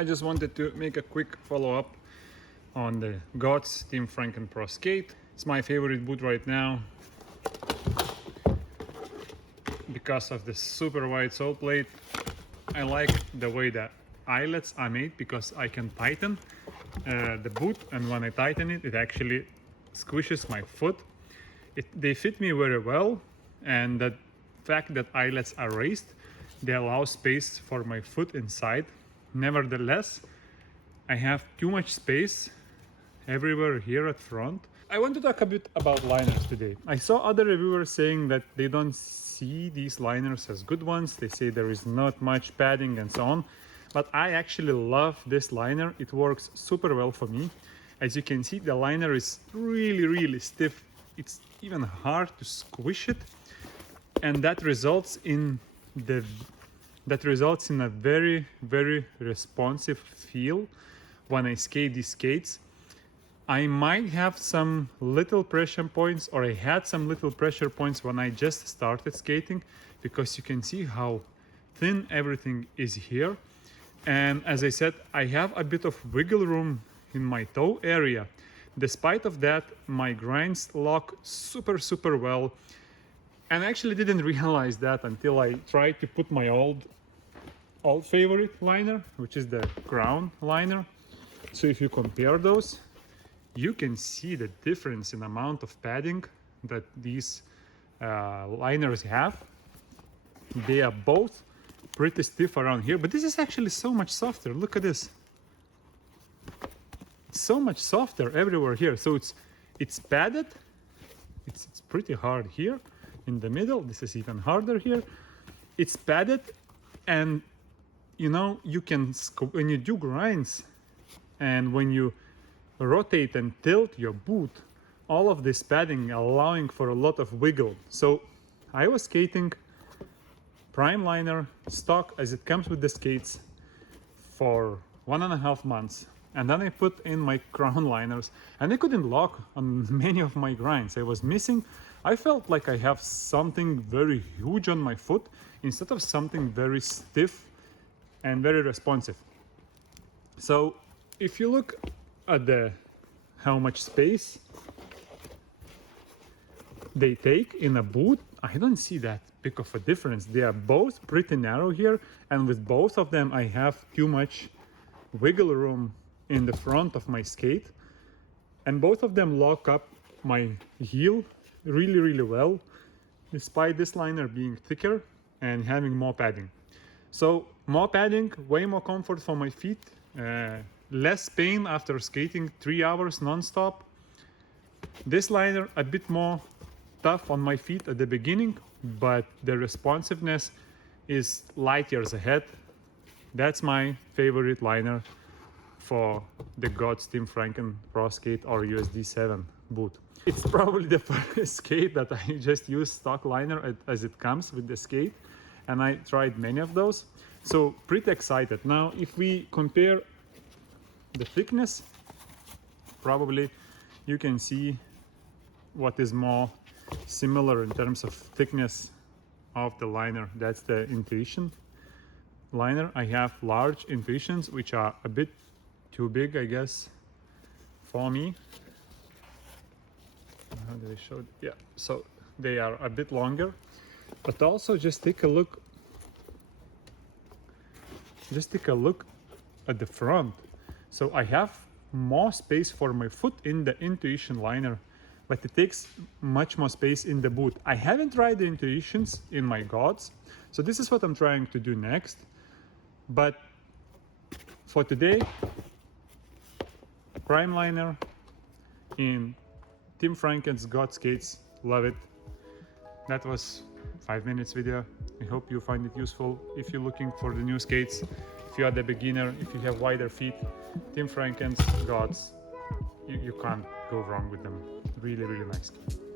I just wanted to make a quick follow-up on the GAWDS Tim Franken Pro skate. It's my favorite boot right now because of the super wide sole plate. I like the way that eyelets are made because I can tighten the boot, and when I tighten it, it actually squishes my foot. They fit me very well, and the fact that eyelets are raised, they allow space for my foot inside. Nevertheless, I have too much space everywhere here at front. I want to talk a bit about liners today. I saw other reviewers saying that they don't see these liners as good ones. They say there is not much padding and so on. But I actually love this liner. It works super well for me. As you can see, the liner is really stiff. It's even hard to squish it. And that results in a very responsive feel when I skate these skates. I might have some little pressure points, or I had some little pressure points when I just started skating, because you can see how thin everything is here. And as I said, I have a bit of wiggle room in my toe area. Despite of that, my grinds lock super well. And I actually didn't realize that until I tried to put my old favorite liner, which is the crown liner. So if you compare those, you can see the difference in amount of padding that these liners have. They are both pretty stiff around here, but this is actually so much softer. Look at this. It's so much softer everywhere here. So it's padded. It's pretty hard here in the middle. This is even harder here. It's padded, and you know, you can, when you do grinds and when you rotate and tilt your boot, all of this padding allowing for a lot of wiggle. So I was skating Prime liner stock as it comes with the skates for 1.5 months, and then I put in my crown liners, and I couldn't lock on many of my grinds. I was missing. I felt like I have something very huge on my foot instead of something very stiff and very responsive. So if you look at how much space they take in a boot, I don't see that big of a difference. They are both pretty narrow here, and with both of them I have too much wiggle room in the front of my skate, and both of them lock up my heel really well, despite this liner being thicker and having more padding. So more padding, way more comfort for my feet, less pain after skating 3 hours non-stop. This liner a bit more tough on my feet at the beginning, but the responsiveness is light years ahead. That's my favorite liner for the GAWDS Tim Franken Pro skate or USD 7 boot. It's probably the first skate that I just use stock liner as it comes with the skate, and I tried many of those, so pretty excited. Now if we compare the thickness, probably you can see what is more similar in terms of thickness of the liner. That's the Intuition liner. I have large Intuitions, which are a bit too big, I guess, for me. How do they show it? Yeah, so they are a bit longer. But also just take a look at the front. So I have more space for my foot in the Intuition liner, but it takes much more space in the boot. I haven't tried the Intuitions in my GAWDS, so this is what I'm trying to do next. But for today, Prime liner in Tim Franken's GAWDS skates, love it. That was 5 minutes video. I hope you find it useful. If you're looking for the new skates, if you are the beginner, if you have wider feet, Tim Franken's GAWDS, you can't go wrong with them. Really nice skate.